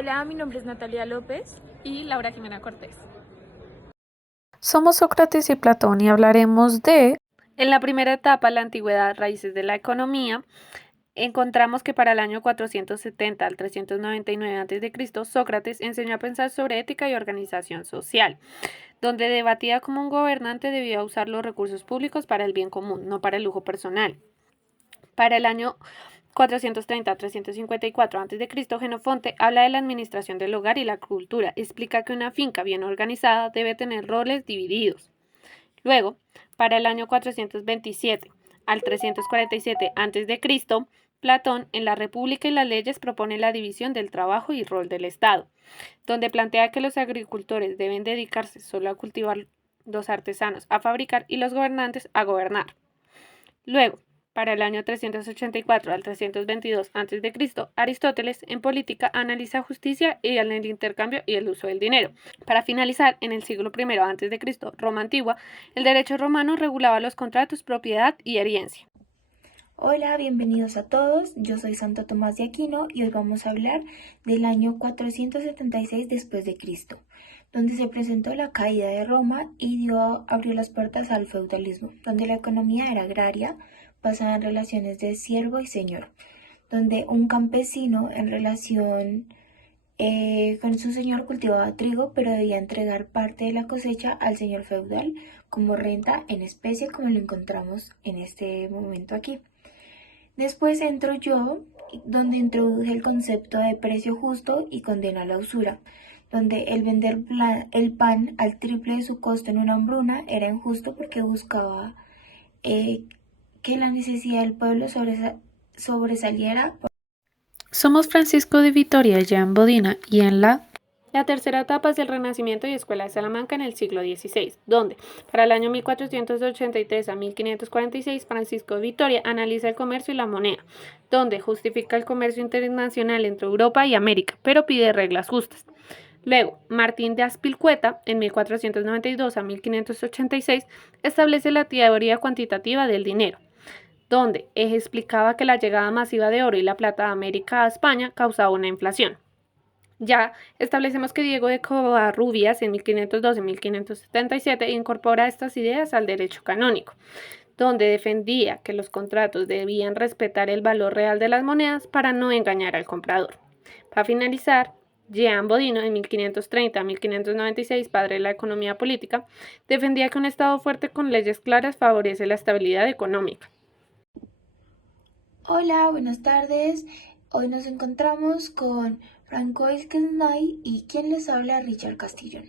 Hola, mi nombre es Natalia López. Y Laura Jimena Cortés. Somos Sócrates y Platón y hablaremos de... En la primera etapa, la antigüedad, raíces de la economía, encontramos que para el año 470 al 399 a.C., Sócrates enseñó a pensar sobre ética y organización social, donde debatía cómo un gobernante debía usar los recursos públicos para el bien común, no para el lujo personal. Para el año 430 a 354 a.C., Jenofonte habla de la administración del hogar y la cultura. Explica que una finca bien organizada debe tener roles divididos. Luego, para el año 427 al 347 a.C., Platón, en la República y las leyes, propone la división del trabajo y rol del Estado, donde plantea que los agricultores deben dedicarse solo a cultivar, los artesanos a fabricar y los gobernantes a gobernar. Luego, para el año 384 al 322 a.C., Aristóteles en política analiza justicia y el intercambio y el uso del dinero. Para finalizar, en el siglo I a.C., Roma antigua, el derecho romano regulaba los contratos, propiedad y herencia. Hola, bienvenidos a todos. Yo soy Santo Tomás de Aquino y hoy vamos a hablar del año 476 después de Cristo, donde se presentó la caída de Roma y abrió las puertas al feudalismo, donde la economía era agraria, basada en relaciones de siervo y señor, donde un campesino en relación con su señor cultivaba trigo, pero debía entregar parte de la cosecha al señor feudal como renta en especie, como lo encontramos en este momento aquí. Después entro yo, donde introduje el concepto de precio justo y condena a la usura, donde el vender el pan al triple de su costo en una hambruna era injusto porque buscaba que la necesidad del pueblo sobresaliera. Somos Francisco de Vitoria y Jean Bodina y en La tercera etapa es el Renacimiento y Escuela de Salamanca en el siglo XVI, donde, para el año 1483 a 1546, Francisco de Vitoria analiza el comercio y la moneda, donde justifica el comercio internacional entre Europa y América, pero pide reglas justas. Luego, Martín de Azpilcueta, en 1492 a 1586, establece la teoría cuantitativa del dinero, donde explicaba que la llegada masiva de oro y la plata de América a España causaba una inflación. Ya establecemos que Diego de Covarrubias en 1512-1577 incorpora estas ideas al derecho canónico, donde defendía que los contratos debían respetar el valor real de las monedas para no engañar al comprador. Para finalizar, Jean Bodino, en 1530-1596, padre de la economía política, defendía que un Estado fuerte con leyes claras favorece la estabilidad económica. Hola, buenas tardes. Hoy nos encontramos con Francois Quesnay y quien les habla, Richard Castillón.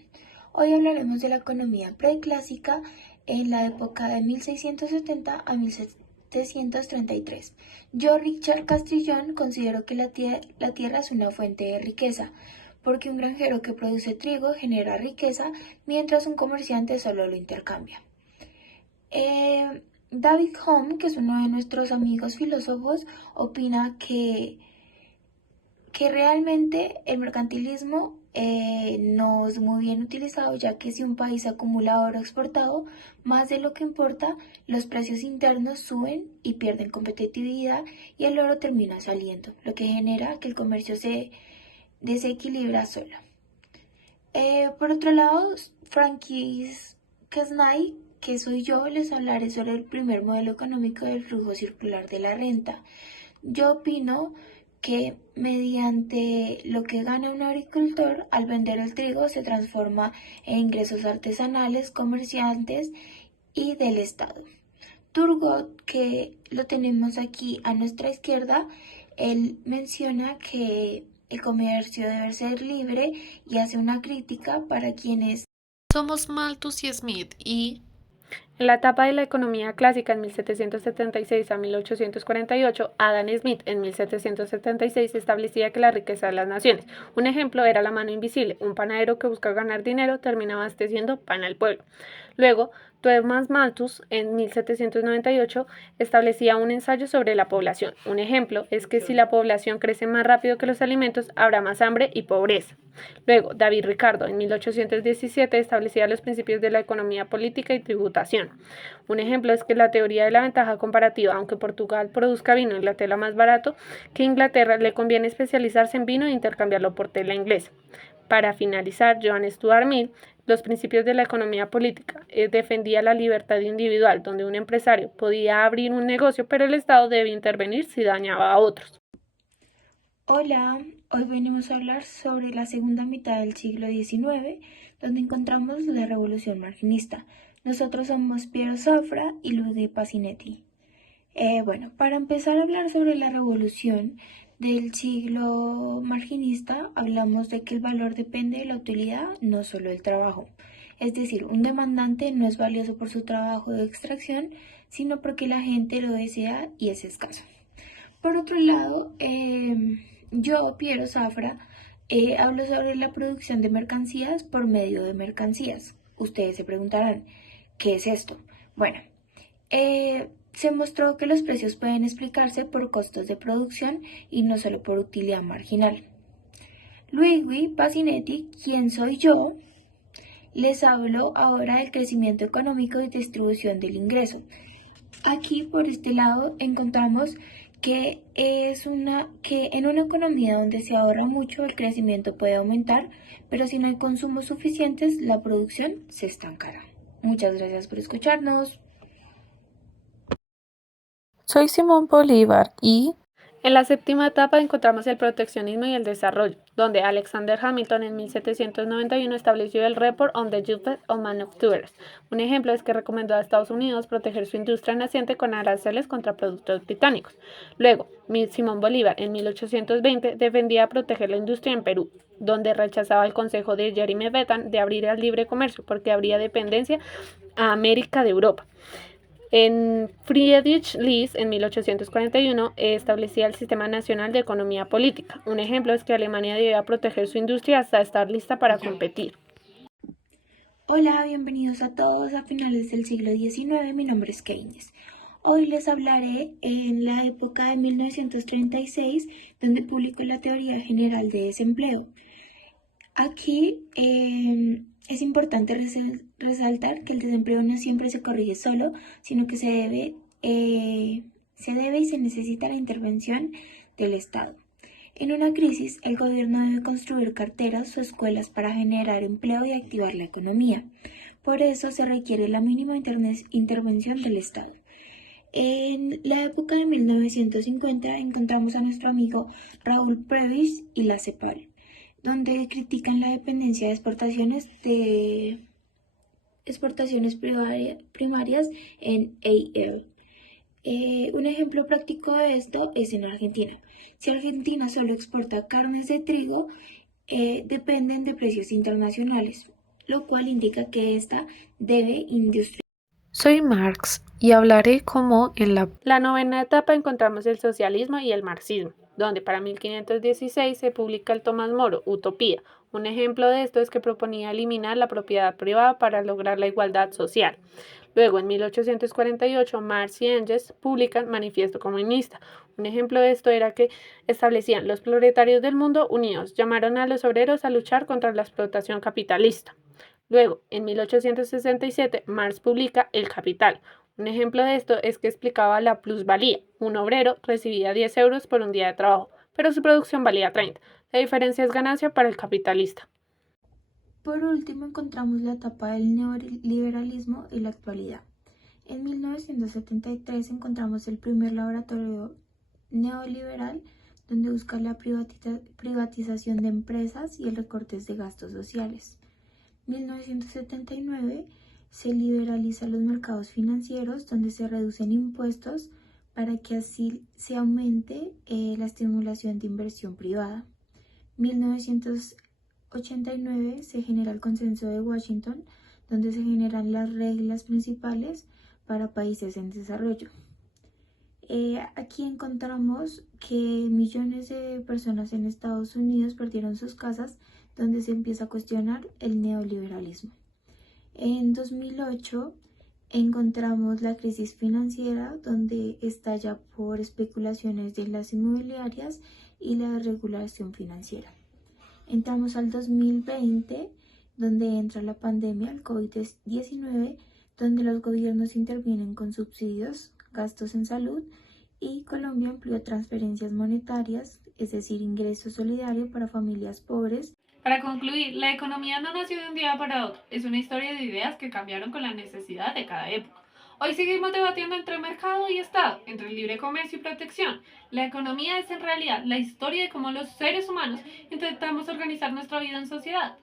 Hoy hablaremos de la economía preclásica en la época de 1670 a 1733. Yo, Richard Castillón, considero que la tierra es una fuente de riqueza, porque un granjero que produce trigo genera riqueza, mientras un comerciante solo lo intercambia. David Hume, que es uno de nuestros amigos filósofos, opina que realmente el mercantilismo no es muy bien utilizado, ya que si un país acumula oro exportado, más de lo que importa, los precios internos suben y pierden competitividad y el oro termina saliendo, lo que genera que el comercio se desequilibra solo. Por otro lado, Francis Kesnay, que soy yo, les hablaré sobre el primer modelo económico del flujo circular de la renta. Yo opino que mediante lo que gana un agricultor al vender el trigo se transforma en ingresos artesanales, comerciantes y del Estado. Turgot, que lo tenemos aquí a nuestra izquierda, él menciona que el comercio debe ser libre y hace una crítica para quienes... Somos Malthus y Smith y... En la etapa de la economía clásica en 1776 a 1848, Adam Smith en 1776 establecía que la riqueza de las naciones. Un ejemplo era la mano invisible. Un panadero que busca ganar dinero termina abasteciendo pan al pueblo. Luego, Thomas Malthus, en 1798, establecía un ensayo sobre la población. Un ejemplo es que si la población crece más rápido que los alimentos, habrá más hambre y pobreza. Luego, David Ricardo, en 1817, establecía los principios de la economía política y tributación. Un ejemplo es que la teoría de la ventaja comparativa, aunque Portugal produzca vino e Inglaterra más barato que Inglaterra, le conviene especializarse en vino e intercambiarlo por tela inglesa. Para finalizar, John Stuart Mill, los principios de la economía política, defendía la libertad individual, donde un empresario podía abrir un negocio, pero el Estado debe intervenir si dañaba a otros. Hola, hoy venimos a hablar sobre la segunda mitad del siglo XIX, donde encontramos la Revolución Marginista. Nosotros somos Piero Zafra y Ludwig Pasinetti. Para empezar a hablar sobre la Revolución del siglo marginista, hablamos de que el valor depende de la utilidad, no solo del trabajo. Es decir, un demandante no es valioso por su trabajo de extracción, sino porque la gente lo desea y es escaso. Por otro lado, yo, Piero Zafra, hablo sobre la producción de mercancías por medio de mercancías. Ustedes se preguntarán, ¿qué es esto? Bueno, se mostró que los precios pueden explicarse por costos de producción y no solo por utilidad marginal. Ludwig Pasinetti, ¿quién soy yo? Les hablo ahora del crecimiento económico y distribución del ingreso. Aquí por este lado encontramos que en una economía donde se ahorra mucho el crecimiento puede aumentar, pero si no hay consumos suficientes la producción se estancará. Muchas gracias por escucharnos. Soy Simón Bolívar y En la séptima etapa encontramos el proteccionismo y el desarrollo, donde Alexander Hamilton en 1791 estableció el Report on the Duty of Manufacturers. Un ejemplo es que recomendó a Estados Unidos proteger su industria naciente con aranceles contra productos británicos. Luego, Simón Bolívar en 1820 defendía proteger la industria en Perú, donde rechazaba el consejo de Jeremy Bentham de abrir al libre comercio porque habría dependencia a América de Europa. En Friedrich List, en 1841, establecía el Sistema Nacional de Economía Política. Un ejemplo es que Alemania debía proteger su industria hasta estar lista para competir. Hola, bienvenidos a todos a finales del siglo XIX. Mi nombre es Keynes. Hoy les hablaré en la época de 1936, donde publicó la Teoría General de Desempleo. Aquí es importante resaltar que el desempleo no siempre se corrige solo, sino que se debe y se necesita la intervención del Estado. En una crisis, el gobierno debe construir carteras o escuelas para generar empleo y activar la economía. Por eso se requiere la mínima intervención del Estado. En la época de 1950 encontramos a nuestro amigo Raúl Prebisch y la CEPAL, donde critican la dependencia de exportaciones primarias en AL. Un ejemplo práctico de esto es en Argentina. Si Argentina solo exporta carnes de trigo, dependen de precios internacionales, lo cual indica que esta debe industrializarse. soy Marx y hablaré como en La novena etapa encontramos el socialismo y el marxismo, donde para 1516 se publica el Tomás Moro, Utopía. Un ejemplo de esto es que proponía eliminar la propiedad privada para lograr la igualdad social. Luego, en 1848, Marx y Engels publican Manifiesto Comunista. Un ejemplo de esto era que establecían los proletarios del mundo unidos, llamaron a los obreros a luchar contra la explotación capitalista. Luego, en 1867, Marx publica El Capital. Un ejemplo de esto es que explicaba la plusvalía. Un obrero recibía 10 euros por un día de trabajo, pero su producción valía 30. La diferencia es ganancia para el capitalista. Por último, encontramos la etapa del neoliberalismo y la actualidad. En 1973 encontramos el primer laboratorio neoliberal, donde busca la privatización de empresas y el recorte de gastos sociales. 1979 se liberalizan los mercados financieros, donde se reducen impuestos para que así se aumente la estimulación de inversión privada. 1989 se genera el Consenso de Washington, donde se generan las reglas principales para países en desarrollo. Aquí encontramos que millones de personas en Estados Unidos perdieron sus casas, donde se empieza a cuestionar el neoliberalismo. En 2008 Encontramos la crisis financiera, donde estalla por especulaciones de las inmobiliarias y la regulación financiera. Entramos al 2020, donde entra la pandemia, el COVID-19, donde los gobiernos intervienen con subsidios, gastos en salud, y Colombia amplió transferencias monetarias, es decir, ingreso solidario para familias pobres. Para concluir, la economía no nació de un día para otro, es una historia de ideas que cambiaron con la necesidad de cada época. Hoy seguimos debatiendo entre mercado y Estado, entre libre comercio y protección. La economía es en realidad la historia de cómo los seres humanos intentamos organizar nuestra vida en sociedad.